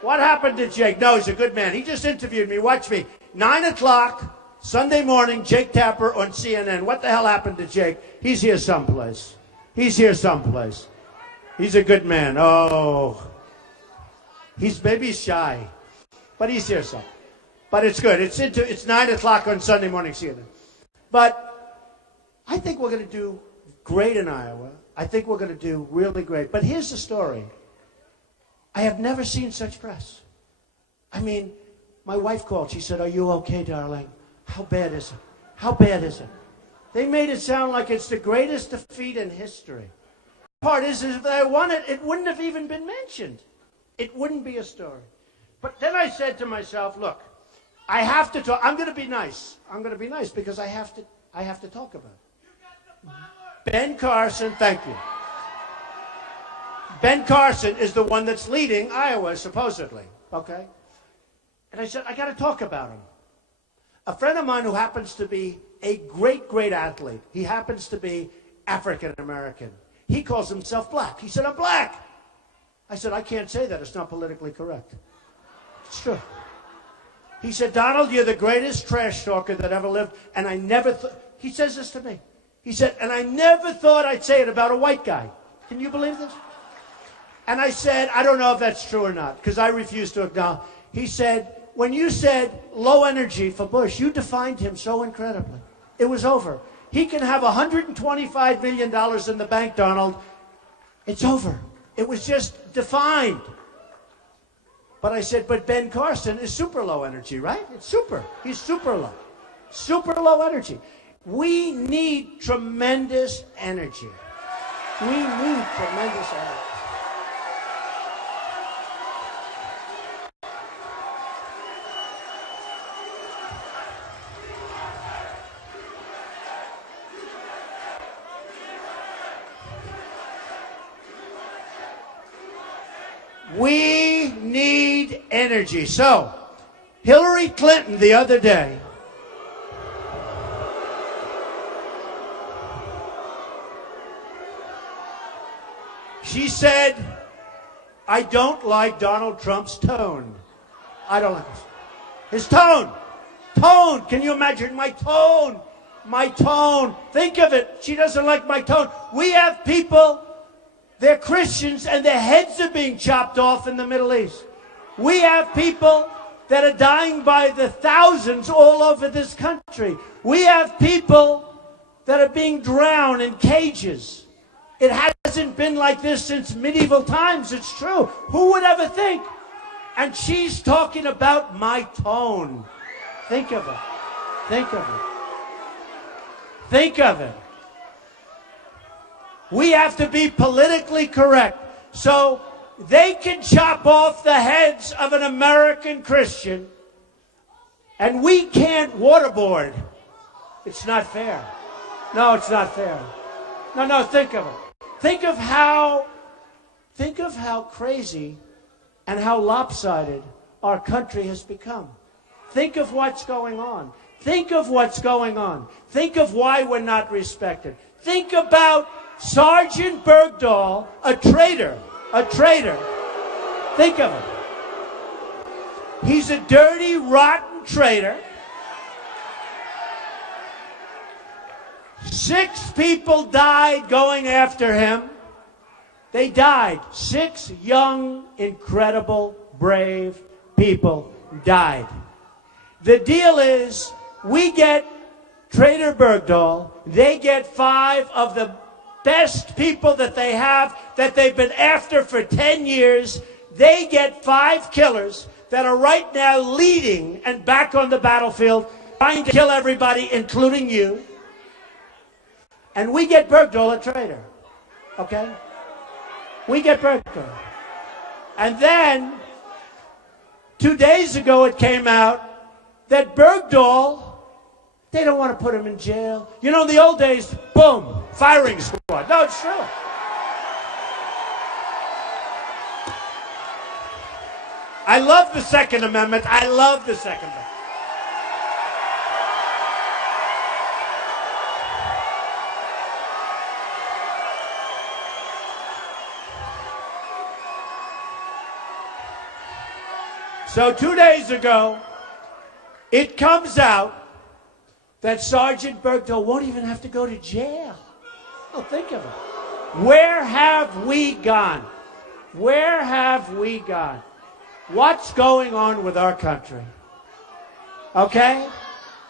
What happened to Jake? No, he's a good man. He just interviewed me. Watch me. 9 o'clock. Sunday morning, Jake Tapper on CNN. What the hell happened to Jake? He's here someplace. He's here someplace. He's a good man. Oh. He's maybe shy. But he's here some. But it's good. It's 9 o'clock on Sunday morning, CNN. But I think we're going to do great in Iowa. I think we're going to do really great. But here's the story. I have never seen such press. I mean, my wife called. She said, "Are you okay, darling? How bad is it? How bad is it?" They made it sound like it's the greatest defeat in history. The part is if they won it, it wouldn't have even been mentioned. It wouldn't be a story. But then I said to myself, look, I have to talk. I'm going to be nice. I'm going to be nice because I have to talk about it. Ben Carson, thank you. Ben Carson is the one that's leading Iowa, supposedly. Okay? And I said, I got to talk about him. A friend of mine who happens to be a great, great athlete. He happens to be African American. He calls himself black. He said, "I'm black." I said, "I can't say that. It's not politically correct." It's true. He said, "Donald, you're the greatest trash talker that ever lived." And I never thought, he says this to me. He said, "And I never thought I'd say it about a white guy." Can you believe this? And I said, I don't know if that's true or not, because I refuse to acknowledge. He said, when you said low energy for Bush, you defined him so incredibly. It was over. He can have $125 million in the bank, Donald. It's over. It was just defined. But I said, but Ben Carson is super low energy, right? It's super. He's super low. Super low energy. We need tremendous energy. We need tremendous energy. We need energy. So, Hillary Clinton the other day she said, "I don't like Donald Trump's tone. I don't like his tone. Tone. Can you imagine my tone? My tone. Think of it. She doesn't like my tone. We have people, they're Christians, and their heads are being chopped off in the Middle East. We have people that are dying by the thousands all over this country. We have people that are being drowned in cages. It hasn't been like this since medieval times, it's true. Who would ever think? And she's talking about my tone. Think of it. Think of it. Think of it. We have to be politically correct. So they can chop off the heads of an American Christian, and we can't waterboard. It's not fair. No, it's not fair. No, think of it. Think of how crazy and how lopsided our country has become. Think of what's going on. Think of what's going on. Think of why we're not respected. Think about Sergeant Bergdahl, a traitor. A traitor. Think of it. He's a dirty, rotten traitor. 6 people died going after him. They died. 6 young, incredible, brave people died. The deal is, we get Traitor Bergdahl. They get 5 of the best people that they have, that they've been after for 10 years. They get 5 killers that are right now leading and back on the battlefield, trying to kill everybody, including you. And we get Bergdahl, a traitor. Okay? We get Bergdahl. And then, 2 days ago it came out that Bergdahl, they don't want to put him in jail. You know, in the old days, boom, firing squad. No, it's true. I love the Second Amendment. I love the Second Amendment. So 2 days ago, it comes out that Sergeant Bergdahl won't even have to go to jail. Oh, think of it. Where have we gone? Where have we gone? What's going on with our country? Okay?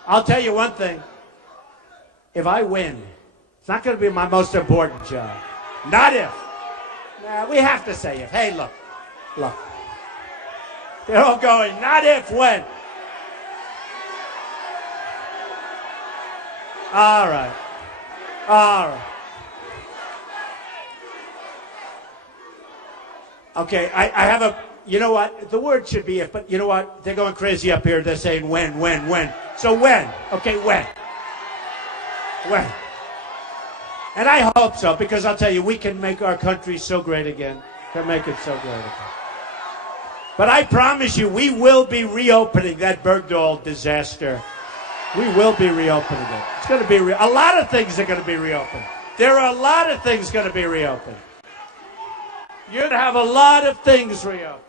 I'll tell you one thing. If I win, it's not going to be my most important job. Not if. Nah, we have to say if. Hey, look. They're all going, not if, when. All right. Okay, I have a, you know what? The word should be if, but you know what? They're going crazy up here. They're saying when. So when? Okay, when? When? And I hope so, because I'll tell you, we can make our country so great again. Can make it so great again. But I promise you, we will be reopening that Bergdahl disaster. We will be reopening it. It's going to be a lot of things are going to be reopened. There are a lot of things going to be reopened. You're going to have a lot of things reopened.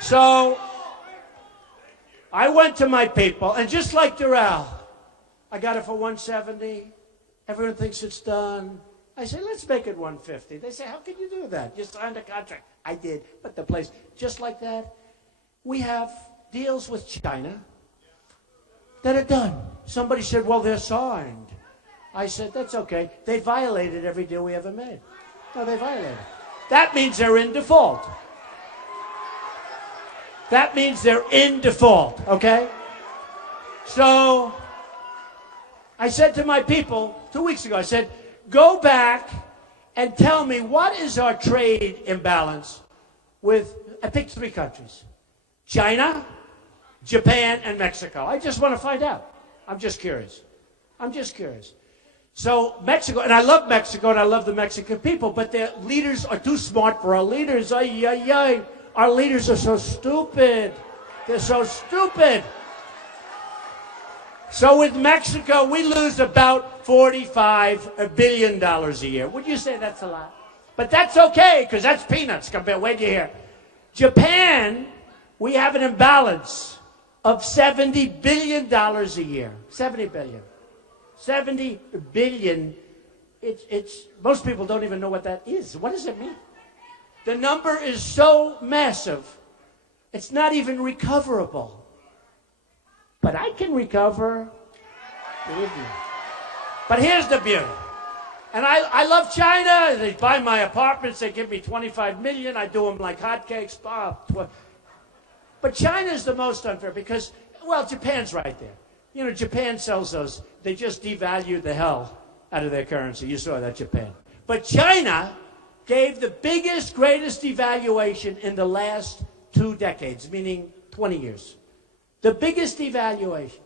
So I went to my people, and just like Doral, I got it for $170. Everyone thinks it's done. I say, let's make it $150. They say, how can you do that? You signed a contract. I did, but the place, just like that, we have deals with China that are done. Somebody said, well, they're signed. I said, that's okay. They violated every deal we ever made. No, they violated. That means they're in default. That means they're in default, okay? So I said to my people 2 weeks ago, I said, go back and tell me what is our trade imbalance with, I picked 3 countries, China, Japan, and Mexico. I just want to find out. I'm just curious. So Mexico, and I love Mexico, and I love the Mexican people, but their leaders are too smart for our leaders. Our leaders are so stupid. They're so stupid. So with Mexico, we lose about $45 billion a year. Would you say that's a lot? But that's okay, because that's peanuts compared, wait till you hear. Japan, we have an imbalance of $70 billion a year. 70 billion. 70 billion. It's most people don't even know what that is. What does it mean? The number is so massive It's not even recoverable. But I can recover. Believe me. But here's the beauty. And I love China. They buy my apartments. They give me $25 million. I do them like hotcakes. But China is the most unfair because, well, Japan's right there. You know, Japan sells those. They just devalued the hell out of their currency. You saw that, Japan. But China gave the biggest, greatest devaluation in the last 2 decades, meaning 20 years. The biggest devaluation.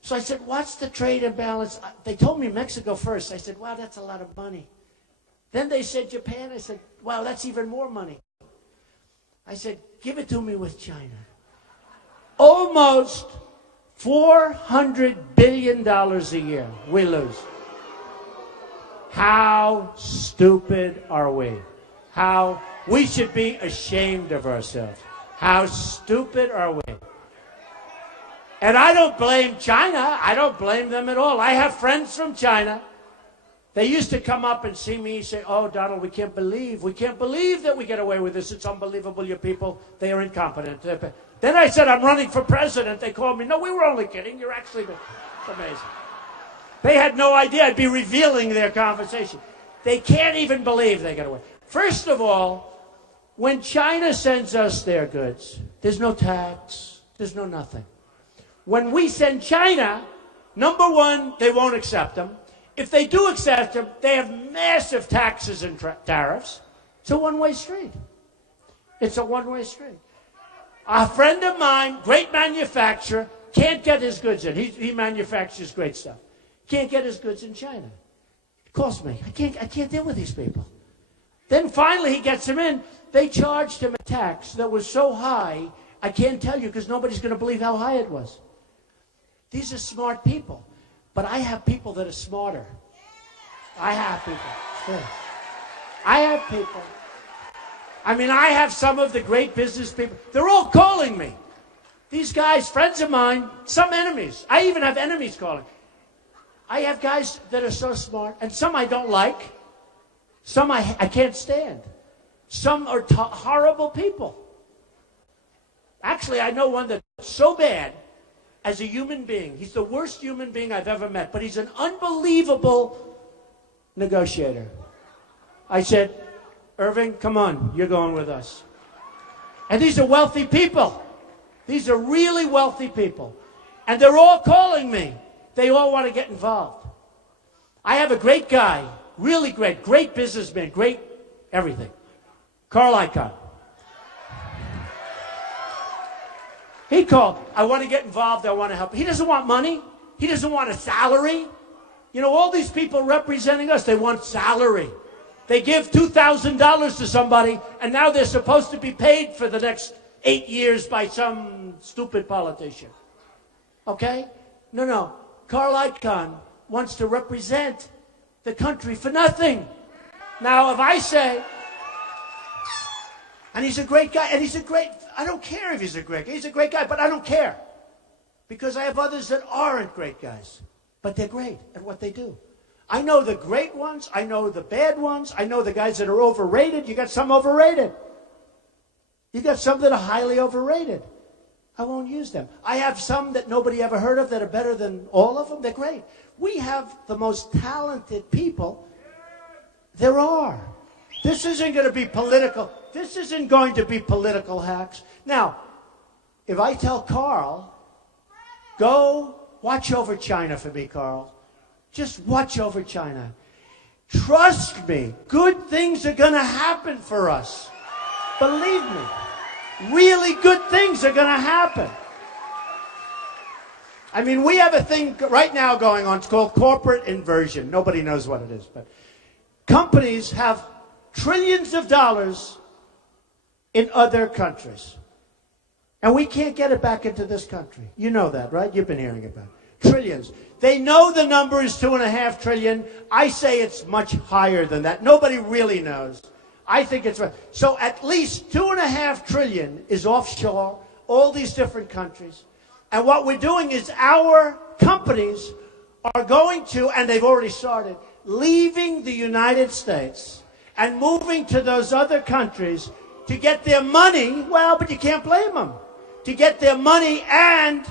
So I said, what's the trade imbalance? They told me Mexico first. I said, wow, that's a lot of money. Then they said Japan. I said, wow, that's even more money. I said, give it to me with China. Almost $400 billion a year we lose. How stupid are we? We should be ashamed of ourselves. How stupid are we? And I don't blame China. I don't blame them at all. I have friends from China. They used to come up and see me and say, oh, Donald, we can't believe that we get away with this. It's unbelievable, you people. They are incompetent. Then I said, I'm running for president. They called me, no, we were only kidding. You're actually, it's amazing. They had no idea I'd be revealing their conversation. They can't even believe they get away. First of all, when China sends us their goods, there's no tax, there's no nothing. When we send China, number one, they won't accept them. If they do accept them, they have massive taxes and tariffs. It's a one-way street. It's a one-way street. A friend of mine, great manufacturer, can't get his goods in. He manufactures great stuff. Can't get his goods in China. It calls me. I can't deal with these people. Then finally he gets them in. They charged him a tax that was so high, I can't tell you because nobody's going to believe how high it was. These are smart people. But I have people that are smarter. I have people. Sure. I have people. I mean, I have some of the great business people. They're all calling me. These guys, friends of mine, some enemies. I even have enemies calling. I have guys that are so smart, and some I don't like. Some I can't stand. Some are horrible people. Actually, I know one that's so bad as a human being. He's the worst human being I've ever met, but he's an unbelievable negotiator. I said, Irving, come on, you're going with us. And these are wealthy people. These are really wealthy people. And they're all calling me. They all want to get involved. I have a great guy, really great businessman, great everything. Carl Icahn. He called, I want to get involved, I want to help. He doesn't want money. He doesn't want a salary. You know, all these people representing us, they want salary. They give $2,000 to somebody, and now they're supposed to be paid for the next 8 years by some stupid politician. Okay? No. Carl Icahn wants to represent the country for nothing. Now, if I say, and he's a great guy, and I don't care if he's a great guy. He's a great guy, but I don't care. Because I have others that aren't great guys. But they're great at what they do. I know the great ones. I know the bad ones. I know the guys that are overrated. You got some overrated. You got some that are highly overrated. I won't use them. I have some that nobody ever heard of that are better than all of them. They're great. We have the most talented people there are. This isn't going to be political. This isn't going to be political hacks. Now, if I tell Carl, go watch over China for me, Carl. Just watch over China. Trust me, good things are going to happen for us. Believe me. Really good things are going to happen. I mean, we have a thing right now going on. It's called corporate inversion. Nobody knows what it is. But companies have trillions of dollars in other countries. And we can't get it back into this country. You know that, right? You've been hearing about it. Trillions. They know the number is $2.5 trillion. I say it's much higher than that. Nobody really knows. I think it's right. So at least $2.5 trillion is offshore, all these different countries. And what we're doing is our companies are going to, and they've already started, leaving the United States and moving to those other countries to get their money. Well, but you can't blame them. to get their money and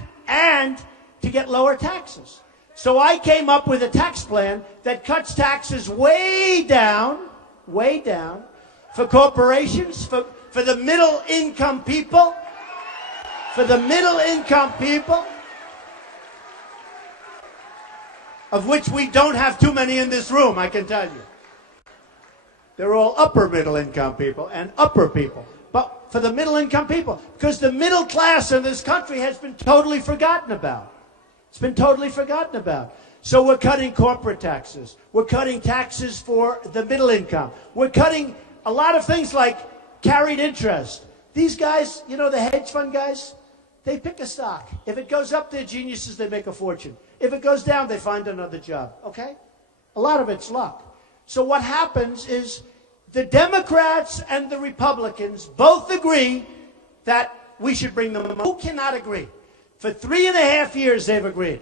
to get lower taxes. So I came up with a tax plan that cuts taxes way down for corporations, for the middle income people, of which we don't have too many in this room, I can tell you. They're all upper middle income people and upper people. But for the middle income people, because the middle class in this country has been totally forgotten about. It's been totally forgotten about. So we're cutting corporate taxes. We're cutting taxes for the middle income. We're cutting a lot of things like carried interest. These guys, you know, the hedge fund guys, they pick a stock. If it goes up, they're geniuses, they make a fortune. If it goes down, they find another job, okay? A lot of it's luck. So what happens is the Democrats and the Republicans both agree that we should bring them. Who cannot agree? For 3.5 years they've agreed,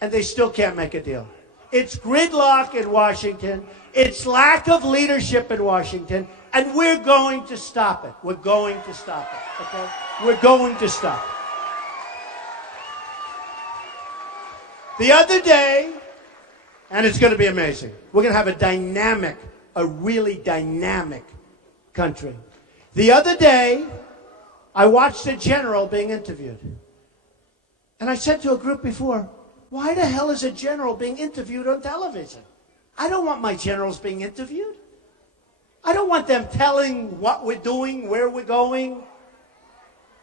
and they still can't make a deal. It's gridlock in Washington. It's lack of leadership in Washington, and we're going to stop it. We're going to stop it, okay? We're going to stop it. The other day, and it's going to be amazing, we're going to have a really dynamic country. The other day, I watched a general being interviewed. And I said to a group before, why the hell is a general being interviewed on television? I don't want my generals being interviewed. I don't want them telling what we're doing, where we're going.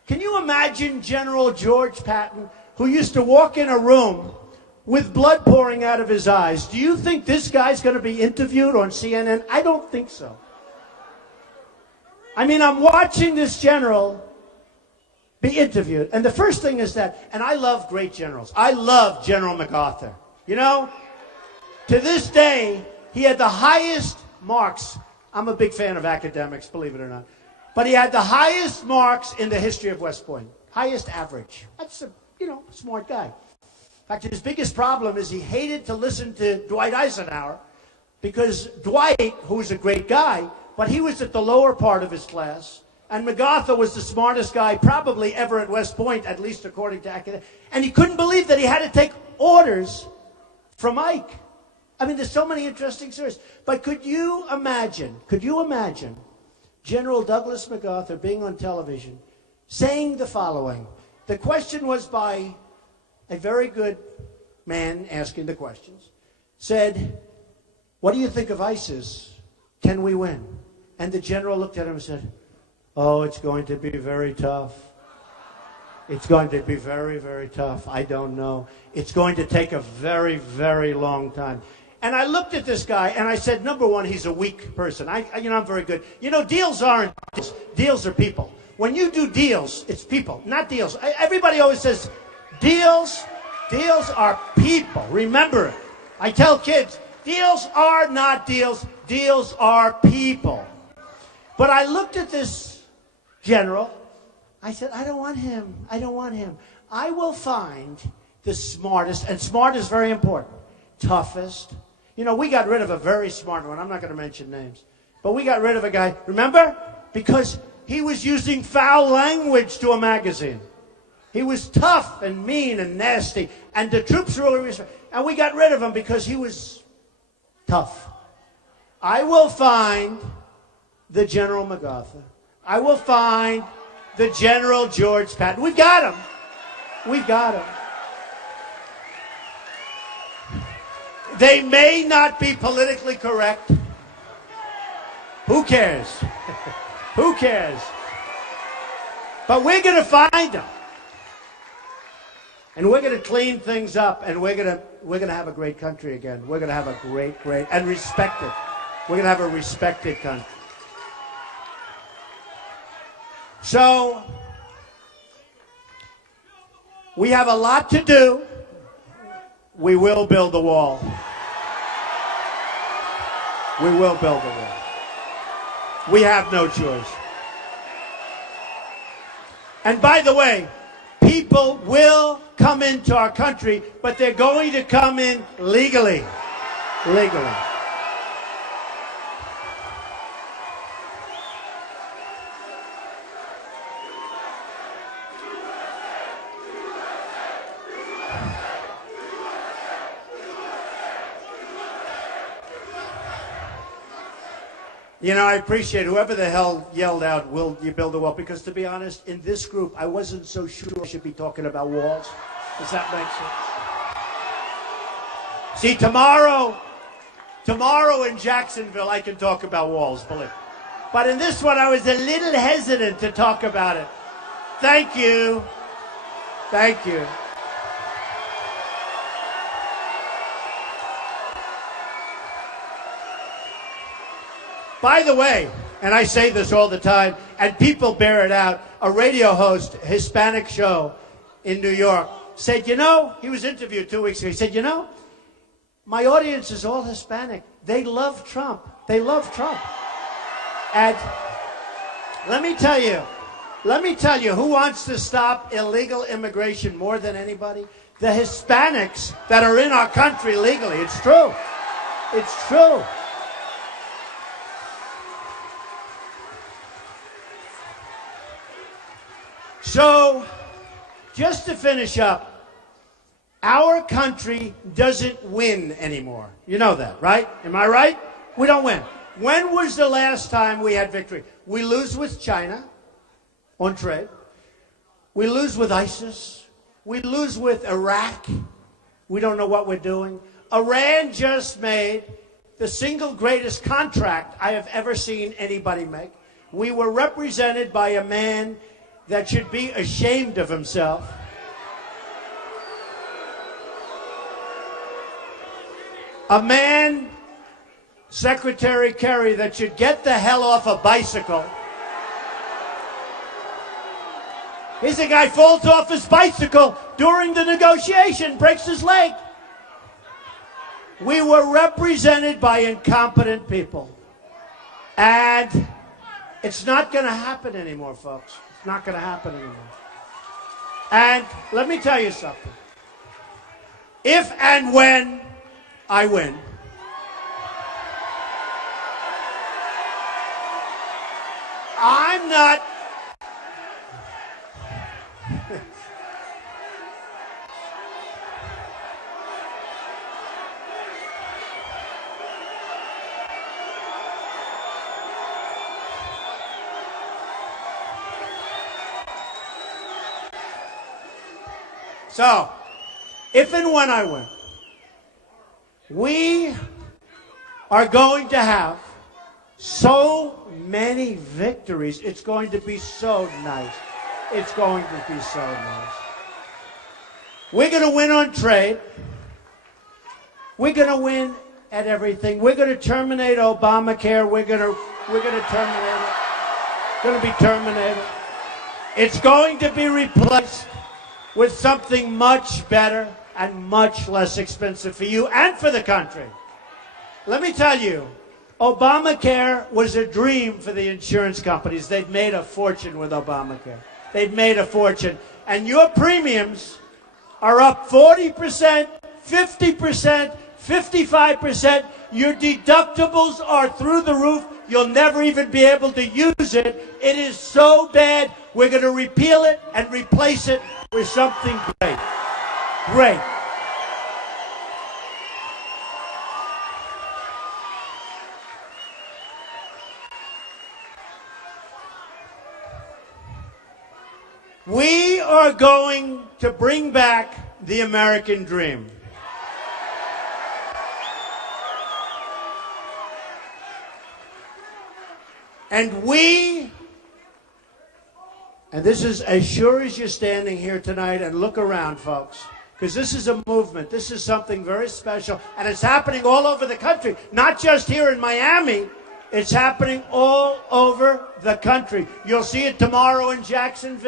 Can you imagine General George Patton, who used to walk in a room with blood pouring out of his eyes? Do you think this guy's going to be interviewed on CNN? I don't think so. I mean, I'm watching this general be interviewed. And the first thing is that, and I love great generals. I love General MacArthur. You know, to this day, he had the highest marks. I'm a big fan of academics, believe it or not. But he had the highest marks in the history of West Point. Highest average. That's a, smart guy. In fact, his biggest problem is he hated to listen to Dwight Eisenhower because Dwight, who was a great guy, but he was at the lower part of his class. And MacArthur was the smartest guy probably ever at West Point, at least according to academics. And he couldn't believe that he had to take orders from Ike. I mean, there's so many interesting stories. But could you imagine General Douglas MacArthur being on television saying the following? The question was by a very good man asking the questions. Said, what do you think of ISIS? Can we win? And the general looked at him and said, oh, it's going to be very tough. It's going to be very, very tough. I don't know. It's going to take a very, very long time. And I looked at this guy and I said, number one, he's a weak person. I'm very good. Deals aren't deals. Deals are people. When you do deals, it's people, not deals. Everybody always says, deals are people. Remember it. I tell kids, deals are not deals. Deals are people. But I looked at this general. I said, I don't want him. I don't want him. I will find the smartest, and smart is very important, toughest. We got rid of a very smart one. I'm not going to mention names. But we got rid of a guy, remember? Because he was using foul language to a magazine. He was tough and mean and nasty. And the troops really respected. And we got rid of him because he was tough. I will find the General MacArthur. I will find the General George Patton. We've got him. We've got him. They may not be politically correct. Who cares? Who cares? But we're going to find them. And we're going to clean things up, and we're going to have a great country again. We're going to have a great, and respected. We're going to have a respected country. So, we have a lot to do. We will build the wall. We will build the wall. We have no choice. And by the way, people will come into our country, but they're going to come in legally. Legally. You know, I appreciate whoever the hell yelled out, "Will you build a wall?" Because to be honest, in this group, I wasn't so sure I should be talking about walls. Does that make sense? See, tomorrow in Jacksonville, I can talk about walls, believe me. But in this one, I was a little hesitant to talk about it. Thank you. Thank you. By the way, and I say this all the time, and people bear it out, a radio host, Hispanic show in New York, said, you know, he was interviewed 2 weeks ago, he said, you know, my audience is all Hispanic. They love Trump. They love Trump. And let me tell you who wants to stop illegal immigration more than anybody? The Hispanics that are in our country legally. It's true. It's true. So, just to finish up, our country doesn't win anymore. You know that, right? Am I right? We don't win. When was the last time we had victory? We lose with China on trade. We lose with ISIS. We lose with Iraq. We don't know what we're doing. Iran just made the single greatest contract I have ever seen anybody make. We were represented by a man that should be ashamed of himself. A man, Secretary Kerry, that should get the hell off a bicycle. Here's a guy falls off his bicycle during the negotiation, breaks his leg. We were represented by incompetent people. And it's not going to happen anymore, folks. It's not going to happen anymore. And let me tell you something. If and when I win, I'm not... So, if and when I win, we are going to have so many victories. It's going to be so nice. It's going to be so nice. We're going to win on trade. We're going to win at everything. We're going to terminate Obamacare. We're going to terminate it. It's going to be terminated. It's going to be replaced with something much better and much less expensive for you and for the country. Let me tell you, Obamacare was a dream for the insurance companies. They've made a fortune with Obamacare. They've made a fortune. And your premiums are up 40%, 50%, 55%. Your deductibles are through the roof. You'll never even be able to use it. It is so bad. We're going to repeal it and replace it with something great. Great. We are going to bring back the American dream. And this is as sure as you're standing here tonight, and look around, folks, because this is a movement. This is something very special, and it's happening all over the country, not just here in Miami. It's happening all over the country. You'll see it tomorrow in Jacksonville.